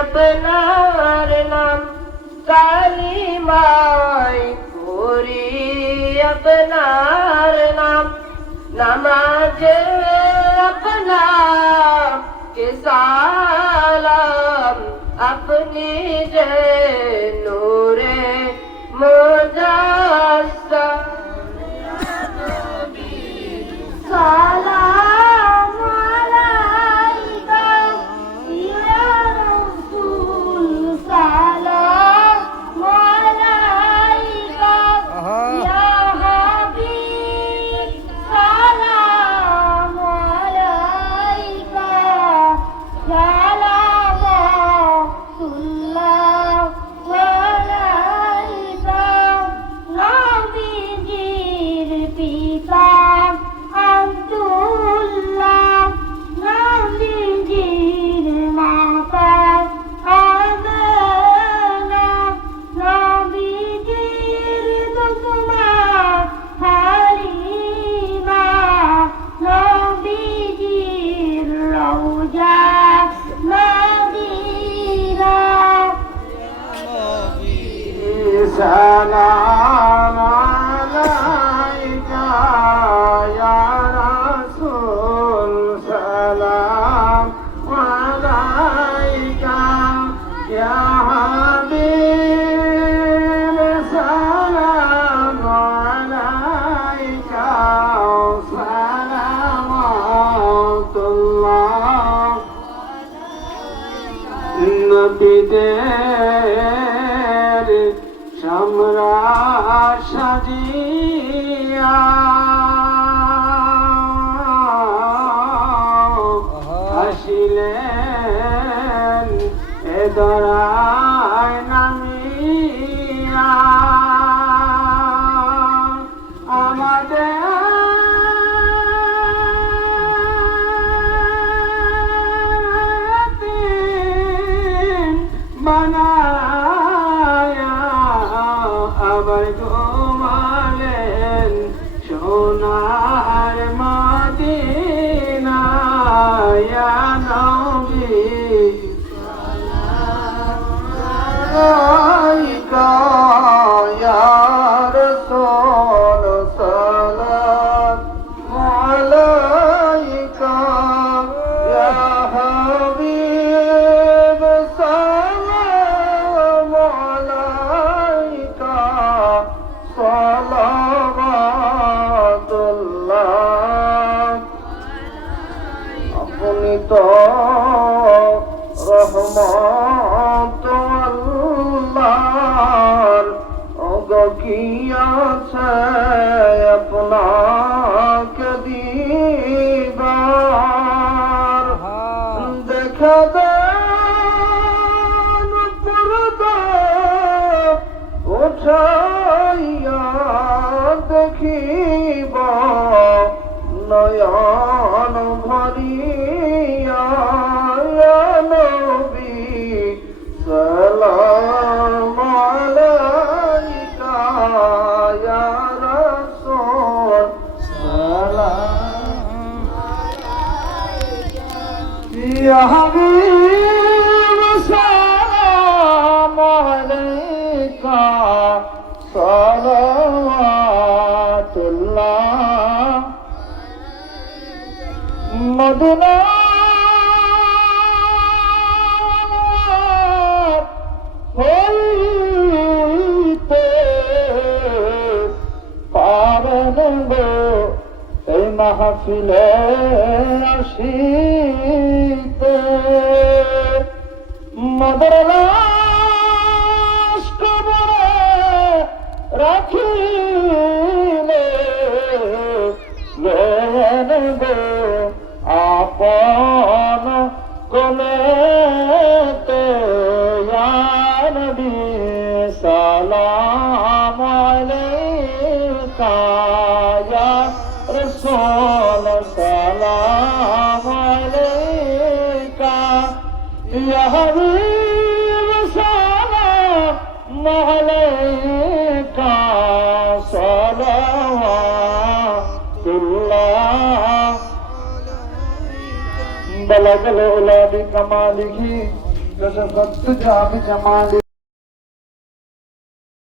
আপনার নাম কালিমায় পড়ি আপনার নাম নামাজে আপনার কে সালাম আপনি যে নূরে মুজাসসাম সালাম আলাইকা ইয়া রাসূল সালাম আলাইকা ইয়া হাবিব সালাম আলাইকা সালামাতুল্লাহ আলাইকা নবীজির পিতা আব্দুল্লাহ নবীজির মাতা আমেনা নবীজির দুসমা হালিমা নবীজির রওজা মদিনা সালাম আলাইকা ইয়া রাসূল সালাম আলাইকা ইয়া হাবিব সালাম আলাইকা সালামাতুল্লাহ নবীদের সম্রাট সাজিয়া আসিলেন এ দরায় নামিয়া আমাদের বানায়া আবার ঘুমালেন সোনার মদিনা ইয়া নবী আলাইকা ইয়া রাসূল সালাম আলাইকা ইয়া হাবিব সালাম আলাইকা সালামাতুল্লাহ আপনি তো রহমত আল্লাহর ওগো কি আছে আপনাকে দিবার দেখা দেন পর্দা উঠাইয়া দেখিব নয়ন ভরিয়া ইয়া নবী সালাম আলাইকা ইয়া রাসূল সালাম ইয়া হাবিব সালাম আলাইকা সালাওয়াতুল্লাহ মদিনা হইতে পারেন গো এই মাহফিলে আসিতে মদর লাশ কবরে রাখিলে লেন গো আপন কোলেতে ইয়া নবী সালাম আলাইকা ইয়া রাসূল সালাম আলাইকা ইয়া হাবিব সালাম আলাইকা সালাওয়াতুল্লাহ بلغ العلا بكماله كشف الدجى بجماله